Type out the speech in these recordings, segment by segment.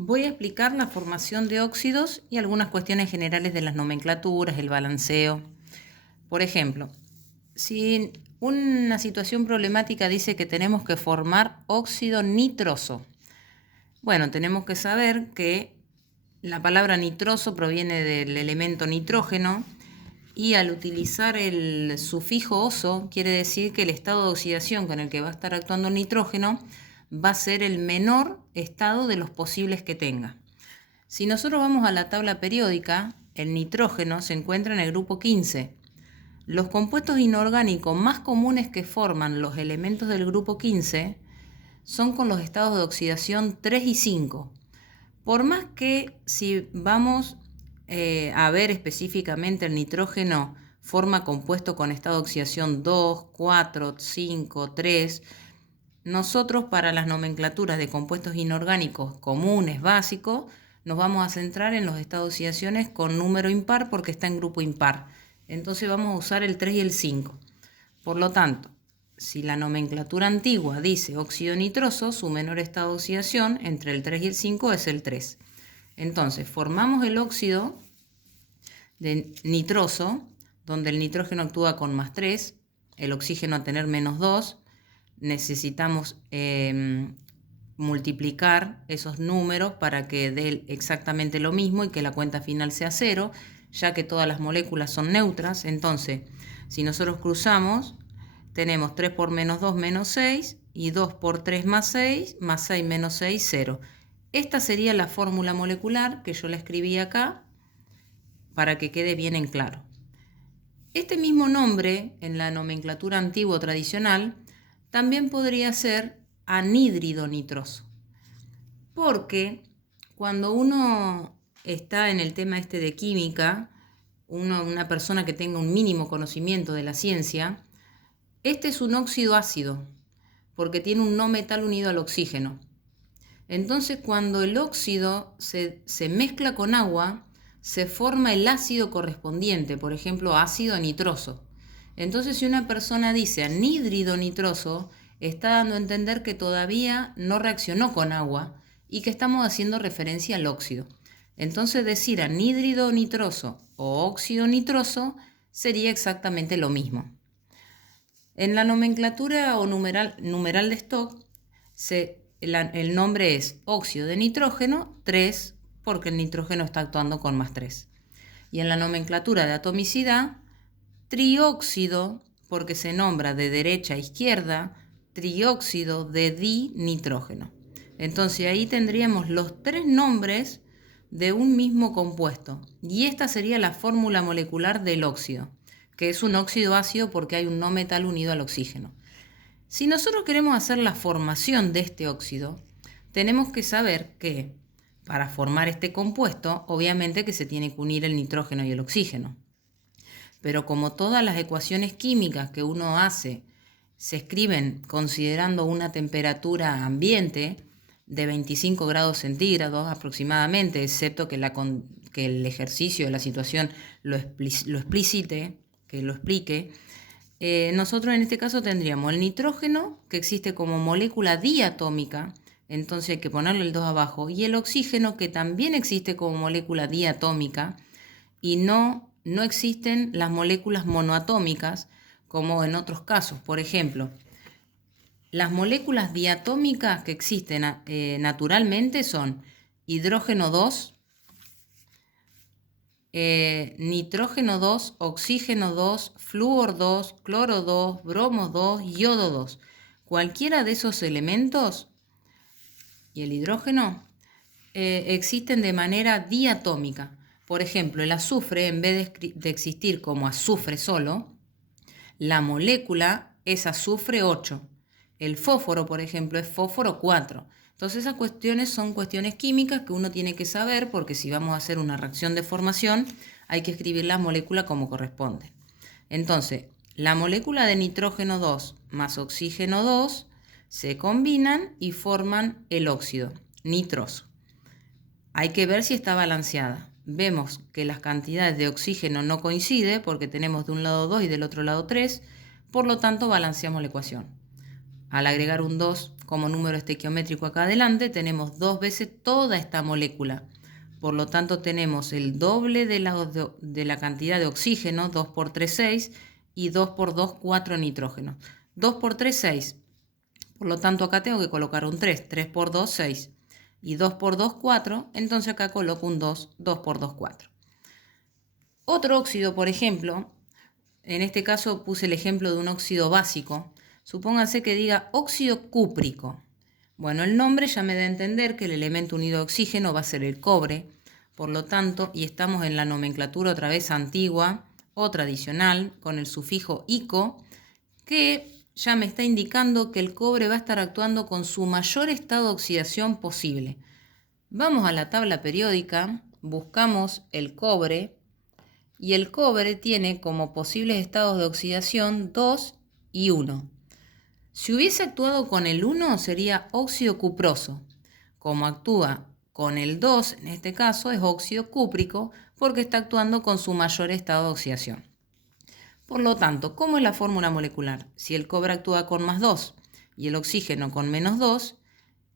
Voy a explicar la formación de óxidos y algunas cuestiones generales de las nomenclaturas, el balanceo. Por ejemplo, si una situación problemática dice que tenemos que formar óxido nitroso, bueno, tenemos que saber que la palabra nitroso proviene del elemento nitrógeno y al utilizar el sufijo oso quiere decir que el estado de oxidación con el que va a estar actuando el nitrógeno va a ser el menor estado de los posibles que tenga. Si nosotros vamos a la tabla periódica, el nitrógeno se encuentra en el grupo 15. Los compuestos inorgánicos más comunes que forman los elementos del grupo 15 son con los estados de oxidación 3 y 5. Por más que si vamos a ver específicamente el nitrógeno forma compuesto con estado de oxidación 2, 4, 5, 3, nosotros para las nomenclaturas de compuestos inorgánicos comunes, básicos, nos vamos a centrar en los estados de oxidaciones con número impar porque está en grupo impar. Entonces vamos a usar el 3 y el 5. Por lo tanto, si la nomenclatura antigua dice óxido nitroso, su menor estado de oxidación entre el 3 y el 5 es el 3. Entonces, formamos el óxido de nitroso, donde el nitrógeno actúa con más 3, el oxígeno a tener menos 2. Necesitamos multiplicar esos números para que dé exactamente lo mismo y que la cuenta final sea 0, ya que todas las moléculas son neutras. Entonces, si nosotros cruzamos, tenemos 3 por menos 2 menos 6 y 2 por 3 más 6 menos 6, 0. Esta sería la fórmula molecular que yo la escribí acá para que quede bien en claro. Este mismo nombre en la nomenclatura antigua tradicional también podría ser anhídrido nitroso, porque cuando uno está en el tema este de química, una persona que tenga un mínimo conocimiento de la ciencia, este es un óxido ácido, porque tiene un no metal unido al oxígeno. Entonces, cuando el óxido se mezcla con agua, se forma el ácido correspondiente, por ejemplo, ácido nitroso. Entonces, si una persona dice anhídrido nitroso, está dando a entender que todavía no reaccionó con agua y que estamos haciendo referencia al óxido. Entonces, decir anhídrido nitroso o óxido nitroso sería exactamente lo mismo. En la nomenclatura o numeral de Stock, el nombre es óxido de nitrógeno 3 porque el nitrógeno está actuando con más 3. Y en la nomenclatura de atomicidad, trióxido porque se nombra de derecha a izquierda, trióxido de dinitrógeno. Entonces ahí tendríamos los 3 nombres de un mismo compuesto. Y esta sería la fórmula molecular del óxido, que es un óxido ácido porque hay un no metal unido al oxígeno. Si nosotros queremos hacer la formación de este óxido, tenemos que saber que para formar este compuesto, obviamente que se tiene que unir el nitrógeno y el oxígeno. Pero como todas las ecuaciones químicas que uno hace se escriben considerando una temperatura ambiente de 25 grados centígrados aproximadamente, excepto que el ejercicio de la situación lo explique, nosotros en este caso tendríamos el nitrógeno, que existe como molécula diatómica, entonces hay que ponerle el 2 abajo, y el oxígeno, que también existe como molécula diatómica, y no existen las moléculas monoatómicas, como en otros casos. Por ejemplo, las moléculas diatómicas que existen naturalmente son hidrógeno 2, nitrógeno 2, oxígeno 2, flúor 2, cloro 2, bromo 2, yodo 2. Cualquiera de esos elementos y el hidrógeno existen de manera diatómica. Por ejemplo, el azufre, en vez de existir como azufre solo, la molécula es azufre 8. El fósforo, por ejemplo, es fósforo 4. Entonces esas cuestiones son cuestiones químicas que uno tiene que saber, porque si vamos a hacer una reacción de formación hay que escribir la molécula como corresponde. Entonces, la molécula de nitrógeno 2 más oxígeno 2 se combinan y forman el óxido nitroso. Hay que ver si está balanceada. Vemos que las cantidades de oxígeno no coinciden porque tenemos de un lado 2 y del otro lado 3, por lo tanto balanceamos la ecuación. Al agregar un 2 como número estequiométrico acá adelante, tenemos 2 veces toda esta molécula. Por lo tanto, tenemos el doble de la cantidad de oxígeno, 2 por 3, 6, y 2 por 2, 4 nitrógenos. 2 por 3, 6. Por lo tanto, acá tengo que colocar un 3. 3 por 2, 6. Y 2 por 2, 4. Entonces acá coloco un 2. 2 por 2, 4. Otro óxido, por ejemplo, en este caso puse el ejemplo de un óxido básico. Supónganse que diga óxido cúprico. Bueno, el nombre ya me da a entender que el elemento unido a oxígeno va a ser el cobre. Por lo tanto, y estamos en la nomenclatura otra vez antigua o tradicional, con el sufijo ico, que ya me está indicando que el cobre va a estar actuando con su mayor estado de oxidación posible. Vamos a la tabla periódica, buscamos el cobre, y el cobre tiene como posibles estados de oxidación 2 y 1. Si hubiese actuado con el 1 sería óxido cuproso. Como actúa con el 2, en este caso es óxido cúprico porque está actuando con su mayor estado de oxidación. Por lo tanto, ¿cómo es la fórmula molecular? Si el cobre actúa con más 2 y el oxígeno con menos 2,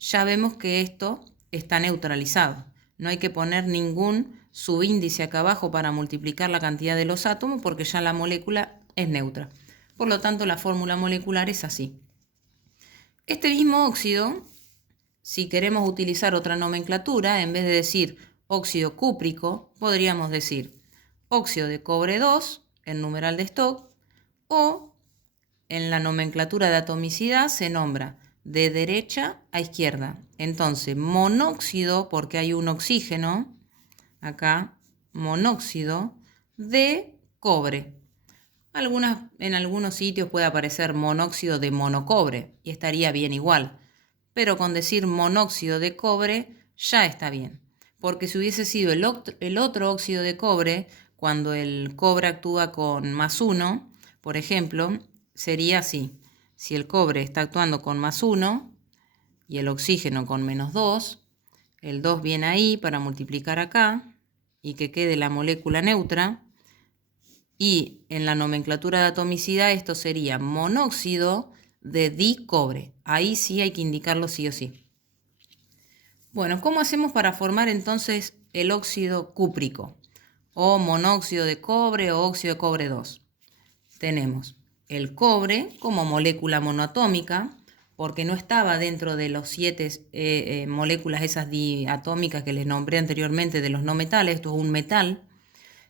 ya vemos que esto está neutralizado. No hay que poner ningún subíndice acá abajo para multiplicar la cantidad de los átomos porque ya la molécula es neutra. Por lo tanto, la fórmula molecular es así. Este mismo óxido, si queremos utilizar otra nomenclatura, en vez de decir óxido cúprico, podríamos decir óxido de cobre 2, el numeral de Stokes, o en la nomenclatura de atomicidad se nombra de derecha a izquierda. Entonces, monóxido, porque hay un oxígeno, acá, monóxido de cobre. En algunos sitios puede aparecer monóxido de monocobre y estaría bien igual, pero con decir monóxido de cobre ya está bien, porque si hubiese sido el otro óxido de cobre, cuando el cobre actúa con más 1, por ejemplo, sería así. Si el cobre está actuando con más 1 y el oxígeno con menos 2, el 2 viene ahí para multiplicar acá y que quede la molécula neutra. Y en la nomenclatura de atomicidad esto sería monóxido de dicobre. Ahí sí hay que indicarlo sí o sí. Bueno, ¿cómo hacemos para formar entonces el óxido cúprico? O monóxido de cobre o óxido de cobre 2. Tenemos el cobre como molécula monoatómica, porque no estaba dentro de los 7 moléculas esas diatómicas que les nombré anteriormente de los no metales. Esto es un metal.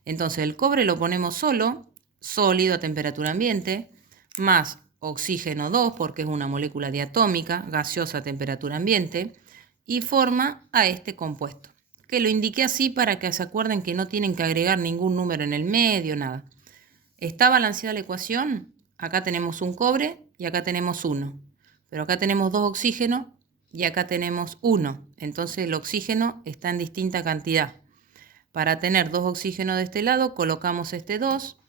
Entonces el cobre lo ponemos solo, sólido a temperatura ambiente, más oxígeno 2 porque es una molécula diatómica, gaseosa a temperatura ambiente, y forma a este compuesto, que lo indiqué así para que se acuerden que no tienen que agregar ningún número en el medio, nada. ¿Está balanceada la ecuación? Acá tenemos un cobre y acá tenemos 1, pero acá tenemos 2 oxígenos y acá tenemos 1, entonces el oxígeno está en distinta cantidad. Para tener 2 oxígenos de este lado, colocamos este 2.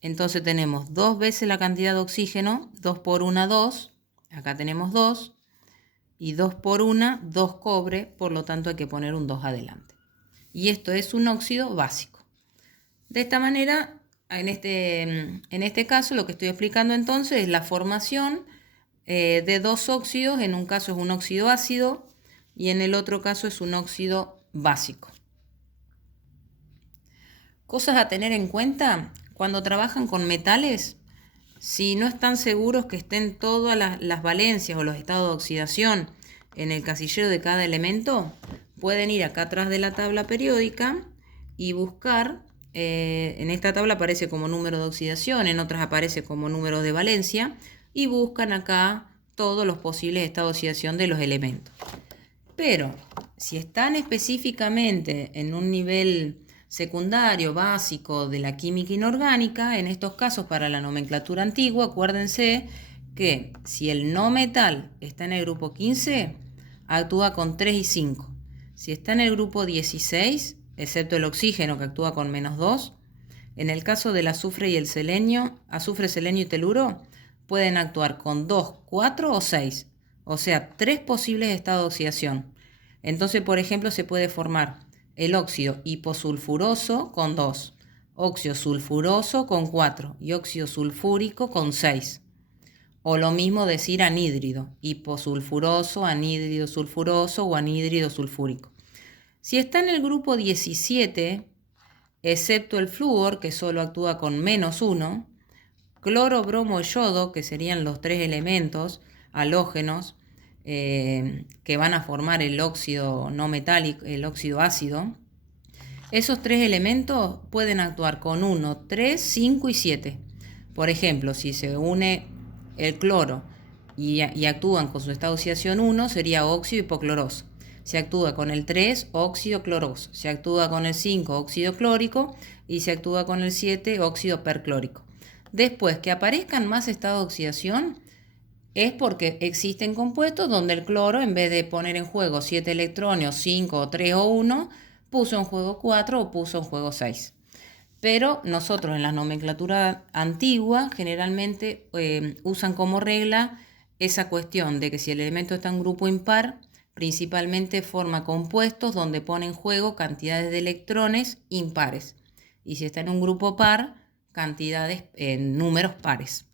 Entonces tenemos 2 veces la cantidad de oxígeno, 2 por 1, 2. Acá tenemos 2. Y 2 por 1, 2 cobre, por lo tanto hay que poner un 2 adelante. Y esto es un óxido básico. De esta manera, en este caso, lo que estoy explicando entonces es la formación de 2 óxidos. En un caso es un óxido ácido y en el otro caso es un óxido básico. Cosas a tener en cuenta cuando trabajan con metales. Si no están seguros que estén todas las valencias o los estados de oxidación en el casillero de cada elemento, pueden ir acá atrás de la tabla periódica y buscar. En esta tabla aparece como número de oxidación, en otras aparece como número de valencia, y buscan acá todos los posibles estados de oxidación de los elementos. Pero si están específicamente en un nivel secundario, básico de la química inorgánica, en estos casos para la nomenclatura antigua, acuérdense que si el no metal está en el grupo 15, actúa con 3 y 5. Si está en el grupo 16, excepto el oxígeno que actúa con menos 2, en el caso del azufre y el selenio, azufre, selenio y teluro, pueden actuar con 2, 4 o 6, o sea, 3 posibles estados de oxidación. Entonces, por ejemplo, se puede formar el óxido hiposulfuroso con 2, óxido sulfuroso con 4 y óxido sulfúrico con 6. O lo mismo decir anhídrido, hiposulfuroso, anhídrido sulfuroso o anhídrido sulfúrico. Si está en el grupo 17, excepto el flúor, que solo actúa con -1, cloro, bromo y yodo, que serían los 3 elementos halógenos que van a formar el óxido no metálico, el óxido ácido, esos 3 elementos pueden actuar con 1, 3, 5 y 7. Por ejemplo, si se une el cloro y actúan con su estado de oxidación 1, sería óxido hipocloroso. Se actúa con el 3, óxido cloroso. Se actúa con el 5, óxido clórico. Y se actúa con el 7, óxido perclórico. Después, que aparezcan más estados de oxidación es porque existen compuestos donde el cloro, en vez de poner en juego 7 electrones, 5, 3 o 1, puso en juego 4 o puso en juego 6. Pero nosotros en la nomenclatura antigua generalmente usan como regla esa cuestión de que si el elemento está en grupo impar, principalmente forma compuestos donde pone en juego cantidades de electrones impares. Y si está en un grupo par, cantidades en números pares.